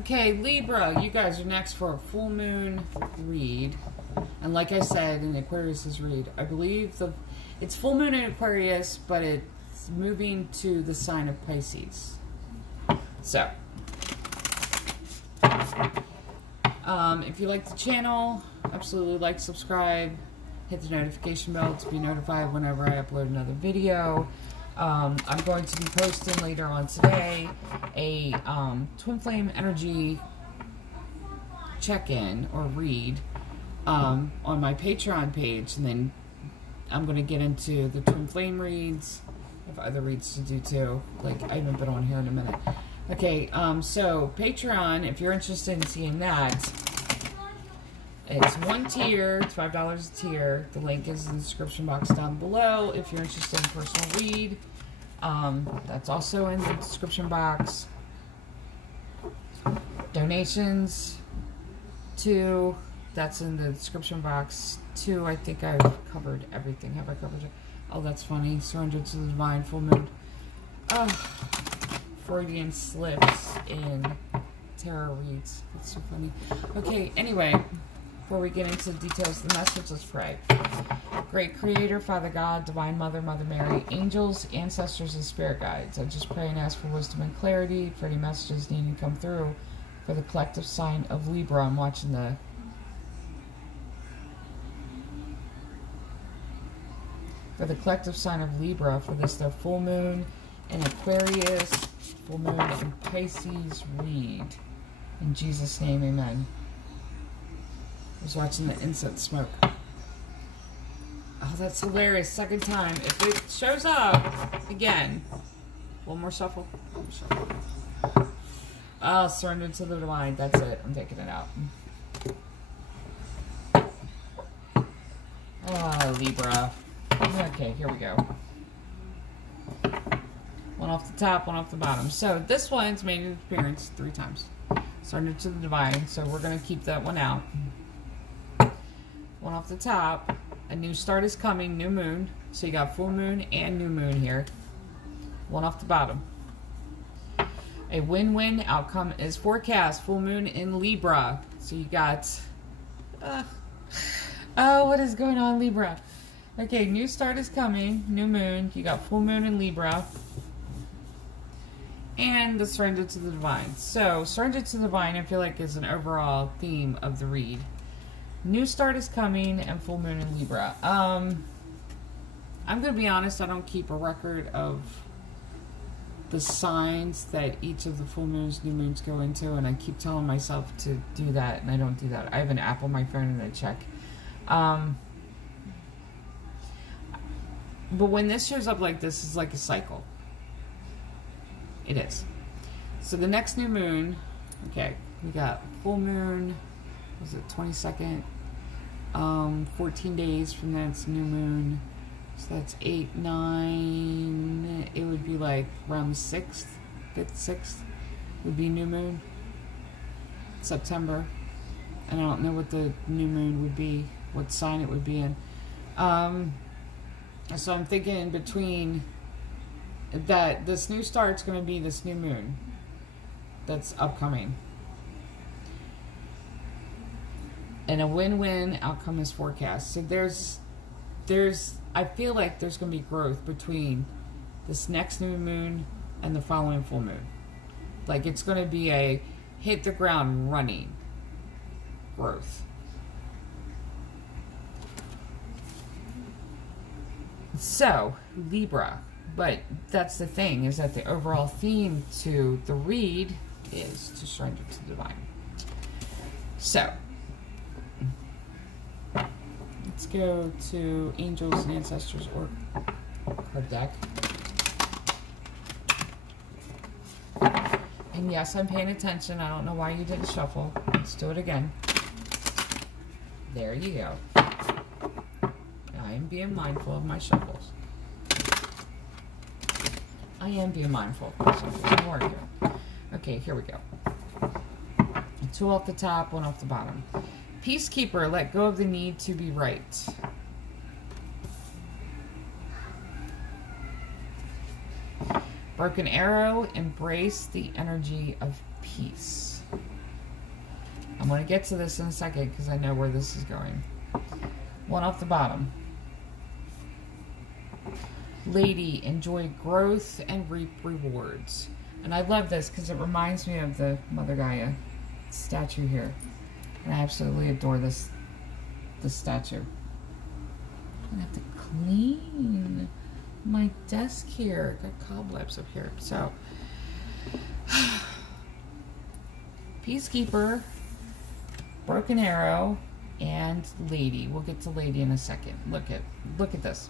Okay, Libra, you guys are next for a full moon read. And like I said in Aquarius's read, I believe it's full moon in Aquarius, but it's moving to the sign of Pisces. So, if you like the channel, absolutely like, subscribe, hit the notification bell to be notified whenever I upload another video. I'm going to be posting later on today a twin flame energy check-in or read on my Patreon page, and then I'm going to get into the twin flame reads. I have other reads to do too, like I haven't been on here in a minute. Okay, so Patreon, if you're interested in seeing that, it's one tier, it's $5 a tier. The link is in the description box down below. If you're interested in personal read, that's also in the description box. Donations, too, that's in the description box. Too, I think I've covered everything. Have I covered it? Oh, that's funny. Surrender to the divine, full moon. Oh, Freudian slips in tarot reads. That's so funny. Okay, anyway, before we get into the details of the message, let's pray. Great Creator, Father God, Divine Mother, Mother Mary, angels, ancestors, and spirit guides, I just pray and ask for wisdom and clarity for any messages needing to come through for the collective sign of Libra. I'm watching for the collective sign of Libra for this, their full moon in Aquarius, full moon in Pisces read. In Jesus' name, amen. I was watching the incense smoke. Oh, that's hilarious. Second time. If it shows up again. One more shuffle. Oh, surrender to the divine. That's it. I'm taking it out. Oh, Libra. Okay, here we go. One off the top, one off the bottom. So this one's made an appearance 3 times. Surrender to the divine. So we're going to keep that one out. One off the top. A new start is coming, new moon. So you got full moon and new moon here. One off the bottom. A win-win outcome is forecast. Full moon in Libra. So you got... oh, what is going on, Libra? Okay, new start is coming, new moon. You got full moon in Libra. And the surrender to the divine. So, surrender to the divine, I feel like, is an overall theme of the read. New start is coming and full moon in Libra. I'm going to be honest, I don't keep a record of the signs that each of the full moons, new moons go into, and I keep telling myself to do that, and I don't do that. I have an app on my phone and I check. But when this shows up like this, it's like a cycle. It is. So the next new moon, okay, we got full moon, was it 22nd? 14 days from that's new moon. So that's 8, 9, it would be like around the 6th, 5th, 6th would be new moon. September. And I don't know what the new moon would be, what sign it would be in. So I'm thinking between that this new start's going to be this new moon that's upcoming. And a win-win outcome is forecast. So I feel like there's going to be growth between this next new moon and the following full moon. Like it's going to be a hit the ground running growth. So, Libra. But that's the thing, is that the overall theme to the read is to surrender to the divine. So, let's go to Angels and Ancestors or card deck. And yes, I'm paying attention. I don't know why you didn't shuffle. Let's do it again. There you go. I am being mindful of my shuffles. I am being mindful of my shuffles. More here. Okay, here we go. 2 off the top, 1 off the bottom. Peacekeeper, let go of the need to be right. Broken arrow, embrace the energy of peace. going to get to this in a second because I know where this is going. One off the bottom. Lady, enjoy growth and reap rewards. And I love this because it reminds me of the Mother Gaia statue here. And I absolutely adore this statue. I have to clean my desk here. Got cobwebs up here. So, Peacekeeper, Broken Arrow, and Lady. We'll get to Lady in a second. Look at this.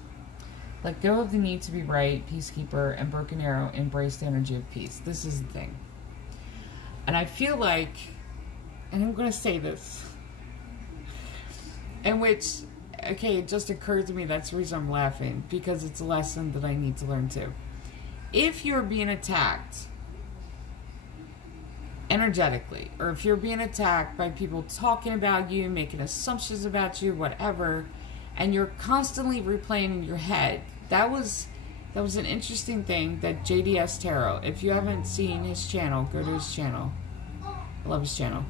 Let go of the need to be right, Peacekeeper, and Broken Arrow embrace the energy of peace. This is the thing. And I feel like, and I'm going to say this, in which, okay, it just occurred to me, that's the reason I'm laughing, because it's a lesson that I need to learn too. If you're being attacked energetically, or if you're being attacked by people talking about you, making assumptions about you, whatever, and you're constantly replaying in your head, that was an interesting thing that JDS Tarot, if you haven't seen his channel, go to his channel. I love his channel.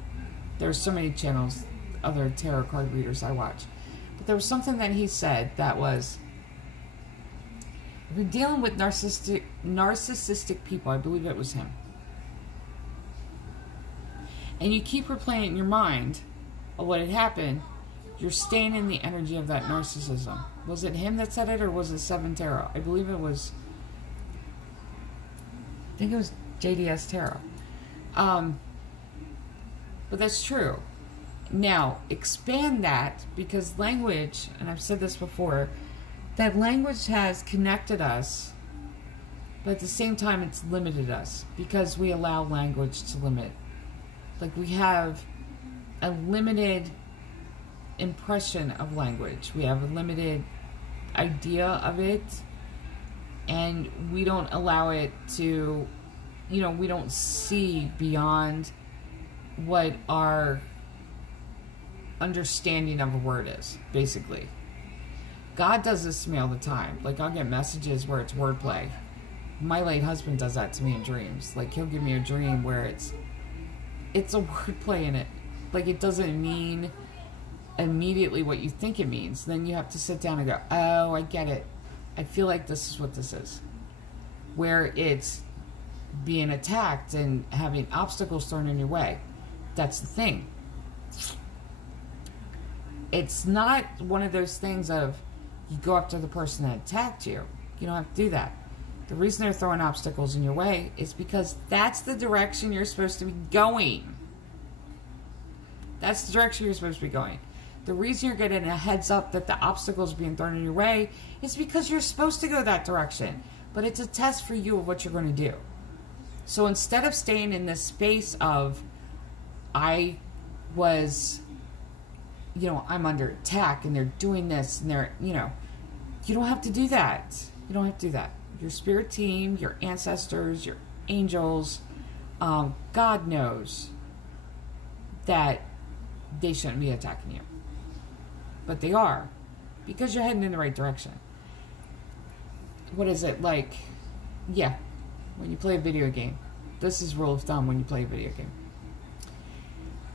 There's so many channels, other tarot card readers I watch. But there was something that he said that was, if you're dealing with narcissistic people, I believe it was him, and you keep replaying in your mind of what had happened, you're staying in the energy of that narcissism. Was it him that said it, or was it Seven Tarot? I believe it was, I think it was JDS Tarot. But that's true. Now, expand that, because language, and I've said this before, that language has connected us, but at the same time it's limited us, because we allow language to limit. Like, we have a limited impression of language. We have a limited idea of it, and we don't allow it to, you know, we don't see beyond what our understanding of a word is, basically. God does this to me all the time. Like, I'll get messages where it's wordplay. My late husband does that to me in dreams. Like, he'll give me a dream where it's a wordplay in it. Like, it doesn't mean immediately what you think it means. Then you have to sit down and go, oh, I get it. I feel like this is what this is. Where it's being attacked and having obstacles thrown in your way. That's the thing. It's not one of those things of you go after the person that attacked you. You don't have to do that. The reason they're throwing obstacles in your way is because that's the direction you're supposed to be going. That's the direction you're supposed to be going. The reason you're getting a heads up that the obstacles are being thrown in your way is because you're supposed to go that direction. But it's a test for you of what you're going to do. So instead of staying in this space of, I was, you know, I'm under attack and they're doing this and they're, you know, you don't have to do that. You don't have to do that. Your spirit team, your ancestors, your angels, God knows that they shouldn't be attacking you. But they are, because you're heading in the right direction. What is it like? Yeah, when you play a video game. This is rule of thumb when you play a video game.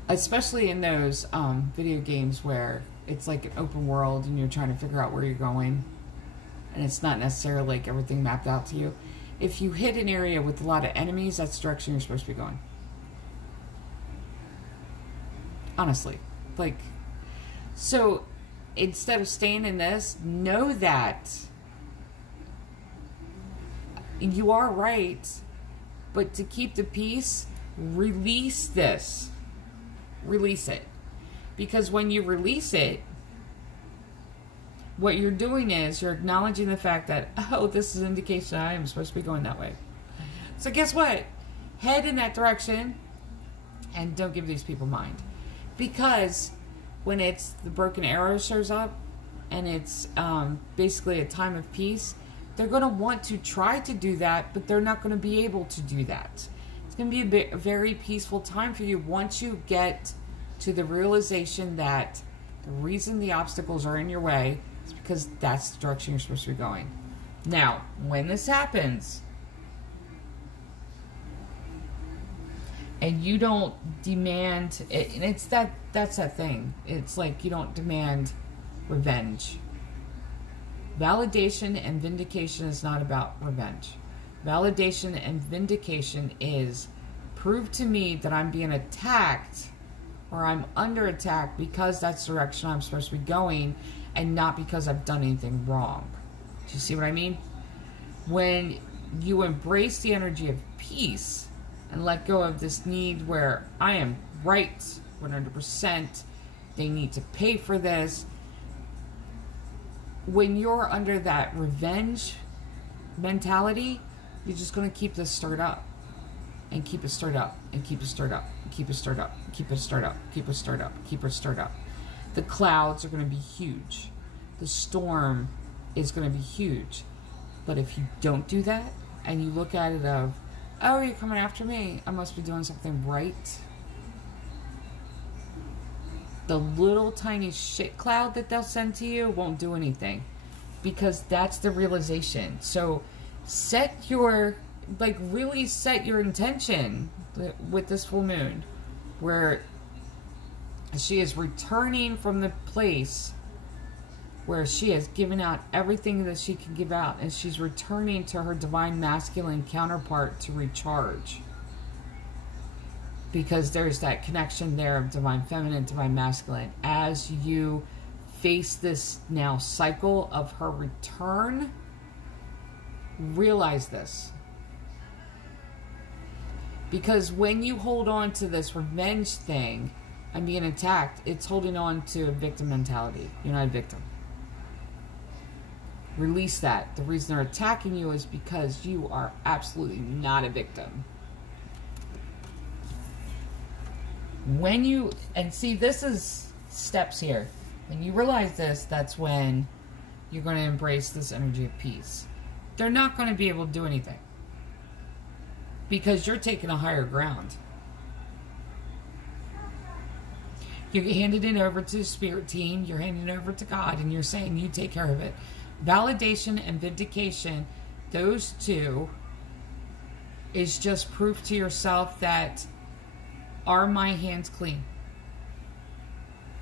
Especially in those video games where it's like an open world and you're trying to figure out where you're going. And it's not necessarily like everything mapped out to you. If you hit an area with a lot of enemies, that's the direction you're supposed to be going. Honestly. Like, so instead of staying in this, know that you are right, but to keep the peace, release this. Release it. Because when you release it, what you're doing is you're acknowledging the fact that, oh, this is an indication I am supposed to be going that way. So guess what? Head in that direction and don't give these people mind. Because when it's the broken arrow shows up and it's basically a time of peace, they're going to want to try to do that, but they're not going to be able to do that. It's going to be a very peaceful time for you once you get to the realization that the reason the obstacles are in your way is because that's the direction you're supposed to be going. Now, when this happens, And you don't demand it, and that's that thing. It's like you don't demand revenge. Validation and vindication is not about revenge. Validation and vindication is prove to me that I'm being attacked or I'm under attack because that's the direction I'm supposed to be going and not because I've done anything wrong. Do you see what I mean? When you embrace the energy of peace and let go of this need where I am right 100%, they need to pay for this. When you're under that revenge mentality, you're just going to keep this stirred up. And keep it stirred up, and keep it stirred up, and keep it stirred up, keep it stirred up, keep it stirred up, keep it stirred up. The clouds are going to be huge. The storm is going to be huge. But if you don't do that, and you look at it of, oh, you're coming after me, I must be doing something right. The little tiny shit cloud that they'll send to you won't do anything. Because that's the realization. So set your... like really set your intention with this full moon where she is returning from the place where she has given out everything that she can give out, and she's returning to her divine masculine counterpart to recharge, because there's that connection there of divine feminine, divine masculine. As you face this now cycle of her return, realize this. Because when you hold on to this revenge thing and being attacked, it's holding on to a victim mentality. You're not a victim. Release that. The reason they're attacking you is because you are absolutely not a victim. When you, and see, this is steps here. When you realize this, that's when you're going to embrace this energy of peace. They're not going to be able to do anything. Because you're taking a higher ground. You're handing it over to the spirit team. You're handing it over to God. And you're saying, you take care of it. Validation and vindication, those two, is just proof to yourself that, are my hands clean?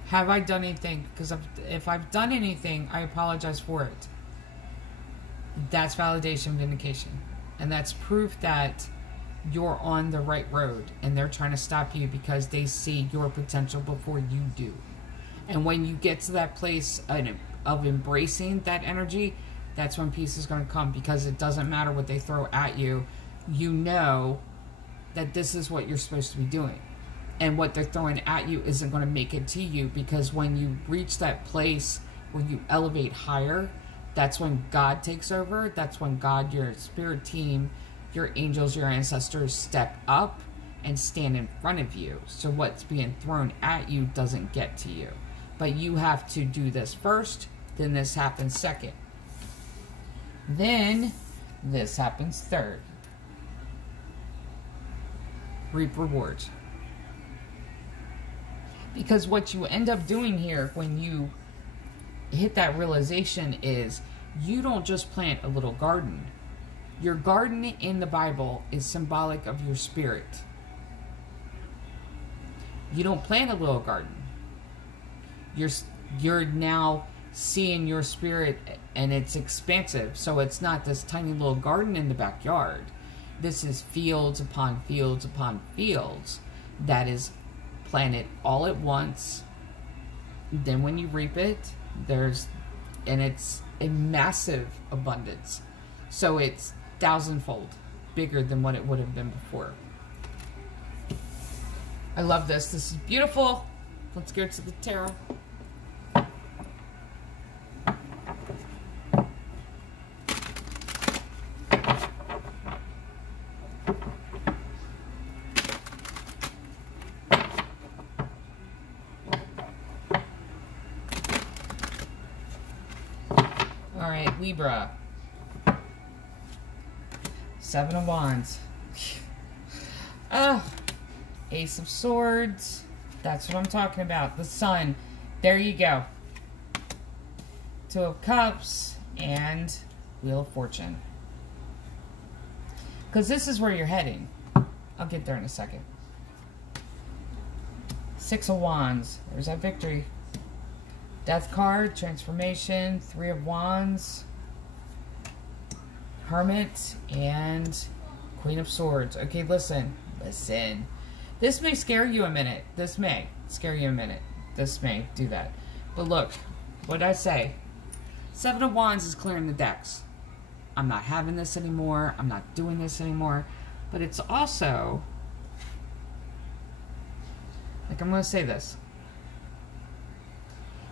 Have I done anything? Because if I've done anything, I apologize for it. That's validation, vindication. And that's proof that you're on the right road, and they're trying to stop you because they see your potential before you do. And when you get to that place of embracing that energy, that's when peace is going to come, because it doesn't matter what they throw at you. You know that this is what you're supposed to be doing, and what they're throwing at you isn't going to make it to you, because when you reach that place where you elevate higher, that's when God takes over. That's when God, your spirit team, your angels, your ancestors step up and stand in front of you. So what's being thrown at you doesn't get to you. But you have to do this first, then this happens second. Then this happens third. Reap rewards. Because what you end up doing here when you hit that realization is you don't just plant a little garden. Your garden in the Bible is symbolic of your spirit. You don't plant a little garden. You're now seeing your spirit, and it's expansive. So it's not this tiny little garden in the backyard. This is fields upon fields upon fields that is planted all at once. Then when you reap it, it's a massive abundance. So it's thousandfold bigger than what it would have been before. I love this. This is beautiful. Let's go to the tarot. All right, Libra. Seven of Wands. Ace of Swords. That's what I'm talking about. The Sun. There you go. Two of Cups and Wheel of Fortune. Because this is where you're heading. I'll get there in a second. Six of Wands. There's that victory. Death card, transformation, Three of Wands, Hermit, and Queen of Swords. Okay, listen. This may scare you a minute. This may scare you a minute. This may do that. But look, what did I say? Seven of Wands is clearing the decks. I'm not having this anymore. I'm not doing this anymore. But it's also, like, I'm going to say this.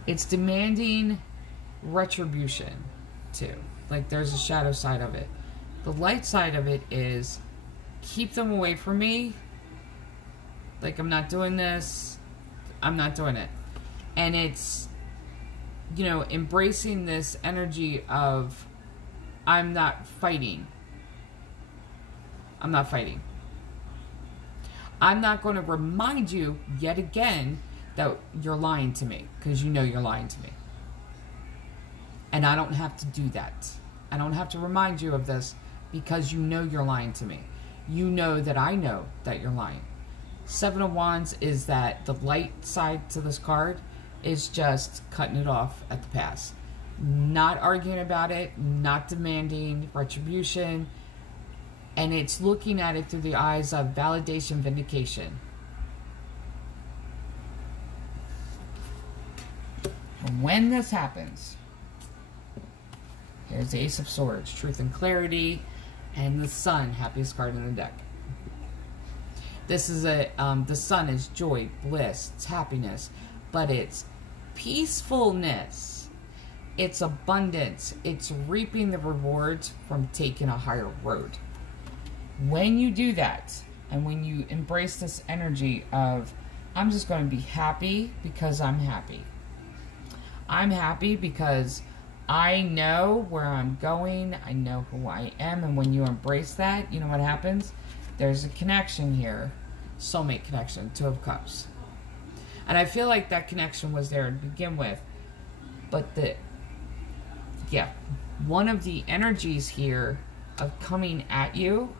It's demanding retribution, too. Like, there's a shadow side of it. The light side of it is, keep them away from me. Like, I'm not doing this. I'm not doing it. And it's, you know, embracing this energy of, I'm not fighting. I'm not fighting. I'm not going to remind you yet again that you're lying to me, because you know you're lying to me. And I don't have to do that. I don't have to remind you of this, because you know you're lying to me. You know that I know that you're lying. Seven of Wands is that the light side to this card is just cutting it off at the pass. Not arguing about it, not demanding retribution, and it's looking at it through the eyes of validation, vindication. And when this happens, here's the Ace of Swords, truth and clarity, and the Sun, happiest card in the deck. This is the Sun is joy, bliss, it's happiness, but it's peacefulness, it's abundance, it's reaping the rewards from taking a higher road. When you do that, and when you embrace this energy of, I'm just going to be happy because I'm happy. I'm happy because I know where I'm going, I know who I am, and when you embrace that, you know what happens? There's a connection here, soulmate connection, Two of Cups. And I feel like that connection was there to begin with, but one of the energies here of coming at you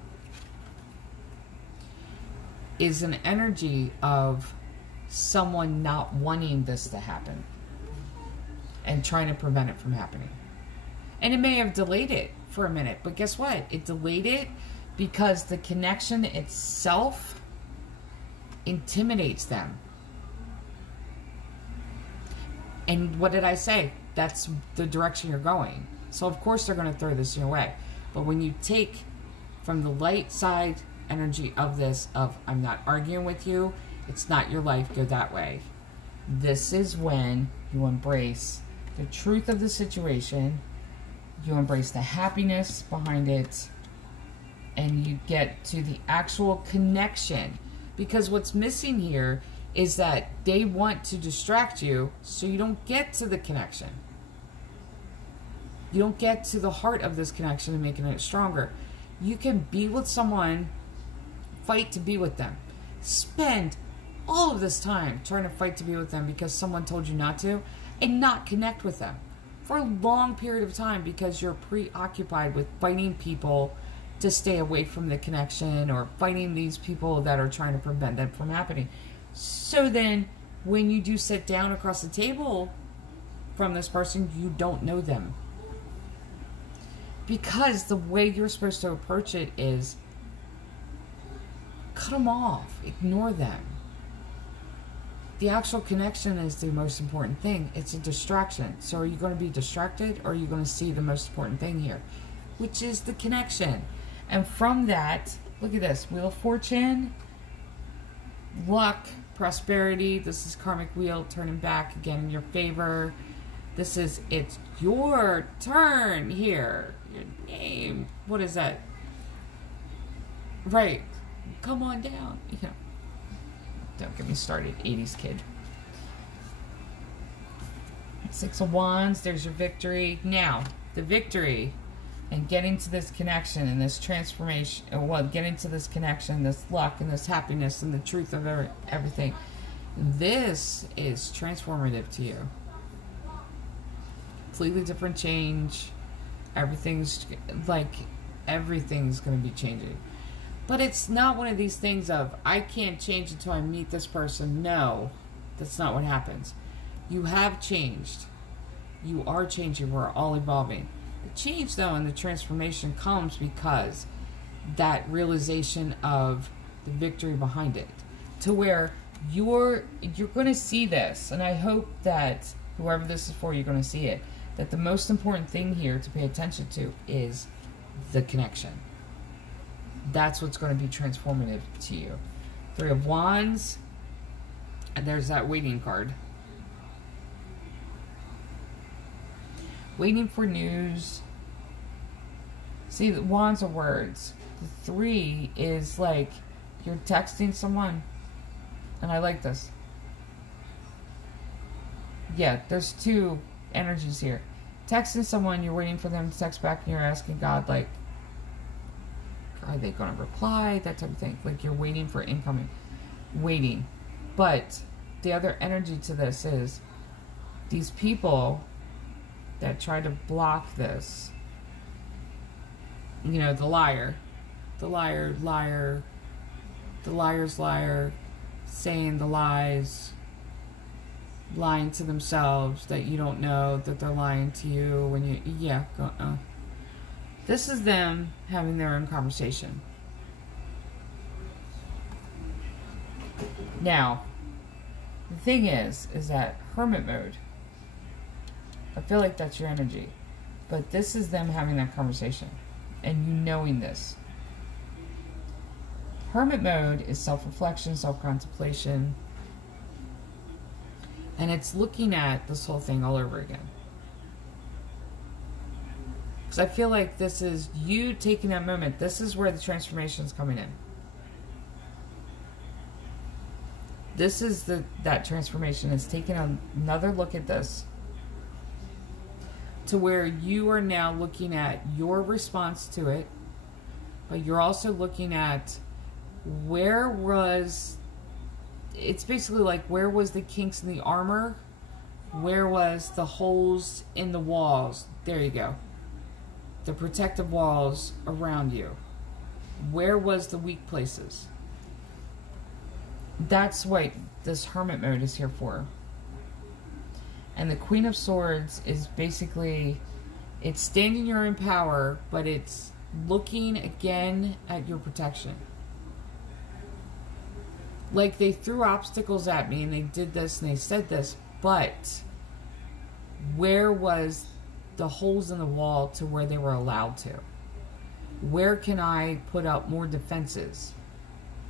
is an energy of someone not wanting this to happen and trying to prevent it from happening. And it may have delayed it for a minute, but guess what? It delayed it because the connection itself intimidates them. And what did I say? That's the direction you're going. So of course they're going to throw this your way. But when you take from the light side energy of this, of I'm not arguing with you, it's not your life, go that way. This is when you embrace the truth of the situation, you embrace the happiness behind it, and you get to the actual connection. Because what's missing here is that they want to distract you so you don't get to the connection. You don't get to the heart of this connection and making it stronger. You can be with someone, fight to be with them. Spend all of this time trying to fight to be with them because someone told you not to, and not connect with them for a long period of time because you're preoccupied with fighting people to stay away from the connection, or fighting these people that are trying to prevent that from happening. So then when you do sit down across the table from this person, you don't know them. Because the way you're supposed to approach it is cut them off, ignore them. The actual connection is the most important thing. It's a distraction. So are you going to be distracted, or are you going to see the most important thing here, which is the connection? And from that, look at this. Wheel of Fortune, luck, prosperity. This is karmic wheel turning back again in your favor. This is, it's your turn here. Your name. What is that? Right. Come on down. You know. Don't get me started, 80s kid. Six of Wands, there's your victory. Now, the victory and getting to this connection and this transformation, well, getting to this connection, this luck and this happiness and the truth of everything, this is transformative to you. Completely different change. Everything's going to be changing. But it's not one of these things of, I can't change until I meet this person. No, that's not what happens. You have changed. You are changing. We're all evolving. The change, though, and the transformation comes because that realization of the victory behind it, to where you're going to see this, and I hope that whoever this is for, you're going to see it, that the most important thing here to pay attention to is the connection. That's what's going to be transformative to you. Three of Wands, and there's that waiting card. Waiting for news. See, the Wands are words. The 3 is like you're texting someone. And I like this. Yeah, there's 2 energies here. Texting someone, you're waiting for them to text back, and you're asking God, like, are they going to reply? That type of thing. Like, you're waiting for incoming. Waiting. But the other energy to this is these people that try to block this, you know, the liar, the liar's liar, saying the lies, lying to themselves that you don't know that they're lying to you when you, yeah, this is them having their own conversation. Now, the thing is that hermit mode, I feel like that's your energy. But this is them having that conversation. And you knowing this. Hermit mode is self-reflection, self-contemplation. And it's looking at this whole thing all over again. Because I feel like this is you taking that moment. This is where the transformation is coming in. This is that transformation is taking another look at this, to where you are now looking at your response to it, but you're also looking at where was, it's basically like, where was the kinks in the armor? Where was the holes in the walls? There you go. The protective walls around you. Where was the weak places? That's what this hermit mode is here for. And the Queen of Swords is basically, it's standing your own power, but it's looking again at your protection. Like, they threw obstacles at me and they did this and they said this, but where was the holes in the wall to where they were allowed to? Where can I put up more defenses?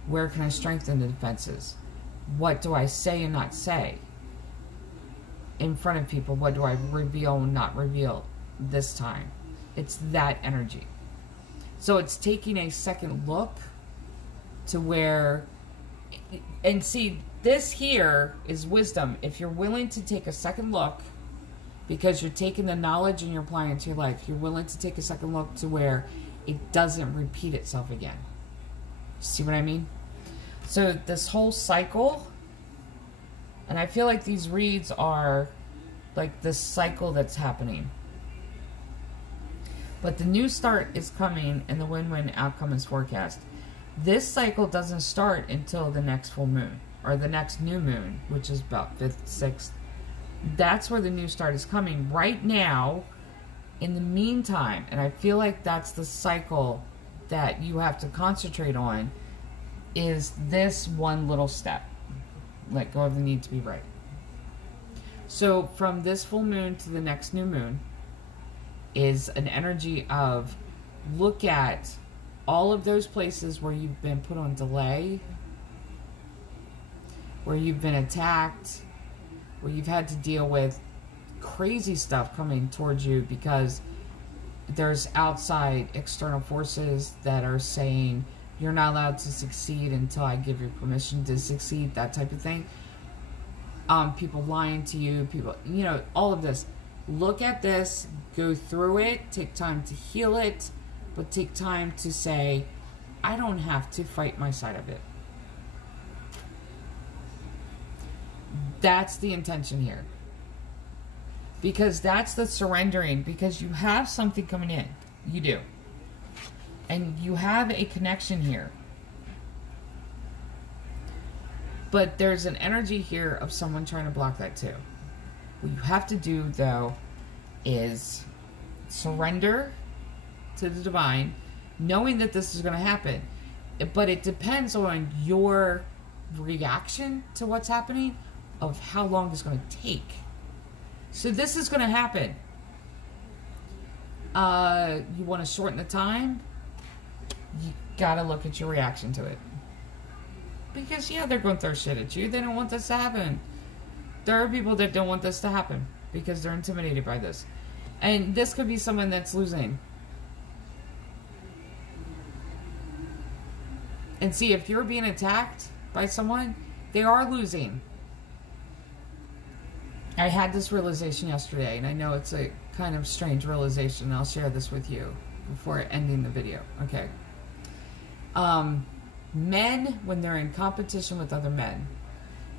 Where can I strengthen the defenses? What do I say and not say in front of people? What do I reveal and not reveal this time? It's that energy. So it's taking a second look to where, and see, this here is wisdom. If you're willing to take a second look, because you're taking the knowledge and you're applying it to your life, you're willing to take a second look to where it doesn't repeat itself again. See what I mean? So this whole cycle, and I feel like these reads are like this cycle that's happening. But the new start is coming and the win-win outcome is forecast. This cycle doesn't start until the next full moon, or the next new moon, which is about 5th, 6th. That's where the new start is coming right now. In the meantime, and I feel like that's the cycle that you have to concentrate on, is this one little step. Let go of the need to be right. So from this full moon to the next new moon is an energy of, look at all of those places where you've been put on delay, where you've been attacked, where you've had to deal with crazy stuff coming towards you because there's outside external forces that are saying you're not allowed to succeed until I give you permission to succeed, that type of thing. People lying to you, people, you know, all of this. Look at this, go through it, take time to heal it, but take time to say, I don't have to fight my side of it. That's the intention here. Because that's the surrendering, because you have something coming in. You do. And you have a connection here. But there's an energy here of someone trying to block that too. What you have to do, though, is surrender to the divine, knowing that this is going to happen. But it depends on your reaction to what's happening, of how long it's going to take. So this is going to happen. You want to shorten the time? You got to look at your reaction to it. Because, yeah, they're going to throw shit at you. They don't want this to happen. There are people that don't want this to happen because they're intimidated by this. And this could be someone that's losing. And see, if you're being attacked by someone, they are losing. I had this realization yesterday, and I know it's a kind of strange realization. I'll share this with you before ending the video. Okay. Men, when they're in competition with other men,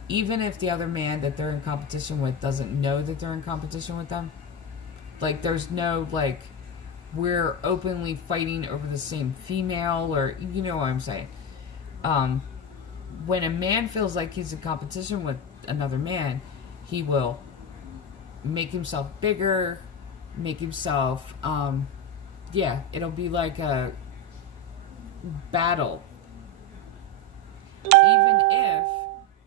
even if the other man that they're in competition with doesn't know that they're in competition with them, like there's no like we're openly fighting over the same female, or you know what I'm saying. When a man feels like he's in competition with another man, he will make himself bigger, make himself yeah, it'll be like a battle, even if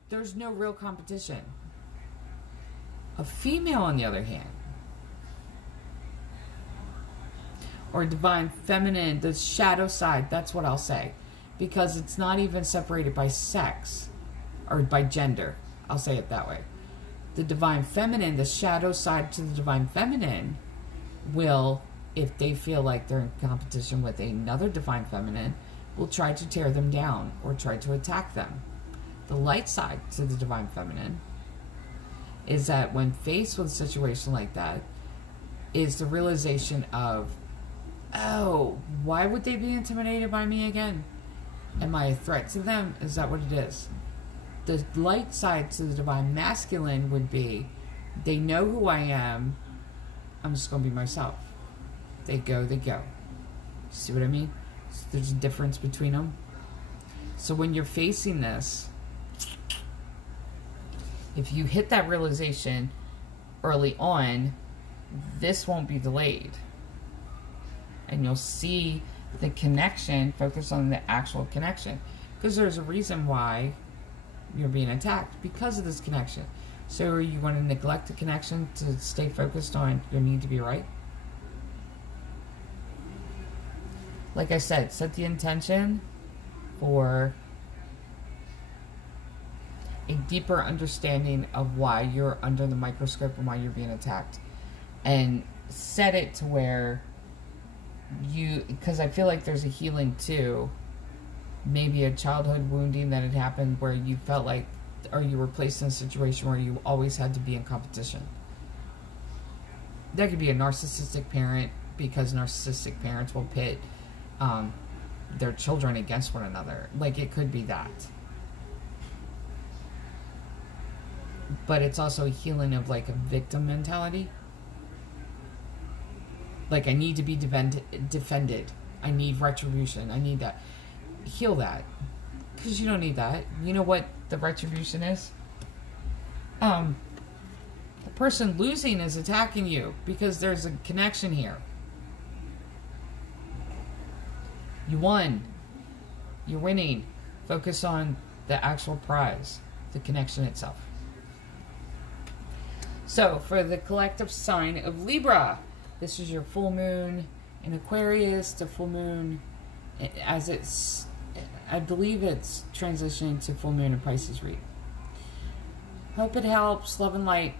there's no real competition. A female, on the other hand, or divine feminine, the shadow side, that's what I'll say, because it's not even separated by sex or by gender. I'll say it that way. The divine feminine, the shadow side to the divine feminine, will, if they feel like they're in competition with another divine feminine, will try to tear them down or try to attack them. The light side to the divine feminine is that when faced with a situation like that, is the realization of, oh, why would they be intimidated by me again? Am I a threat to them? Is that what it is? The light side to the divine masculine would be, they know who I am, I'm just going to be myself. They go, they go. See what I mean? So there's a difference between them. So when you're facing this, if you hit that realization early on, this won't be delayed. And you'll see the connection, focus on the actual connection. Because there's a reason why you're being attacked, because of this connection. So are you going to neglect the connection to stay focused on your need to be right? Like I said, set the intention for a deeper understanding of why you're under the microscope and why you're being attacked. And set it to where you, because I feel like there's a healing too. Maybe a childhood wounding that had happened where you felt like, or you were placed in a situation where you always had to be in competition. That could be a narcissistic parent, because narcissistic parents will pit their children against one another. Like, it could be that. But it's also a healing of like a victim mentality. Like, I need to be defended. I need retribution. I need that. Heal that. Because you don't need that. You know what the retribution is? The person losing is attacking you because there's a connection here. You won. You're winning. Focus on the actual prize, the connection itself. So, for the collective sign of Libra, this is your full moon in Aquarius, the full moon, as it's, I believe it's transitioning to full moon in Pisces read. Hope it helps. Love and light.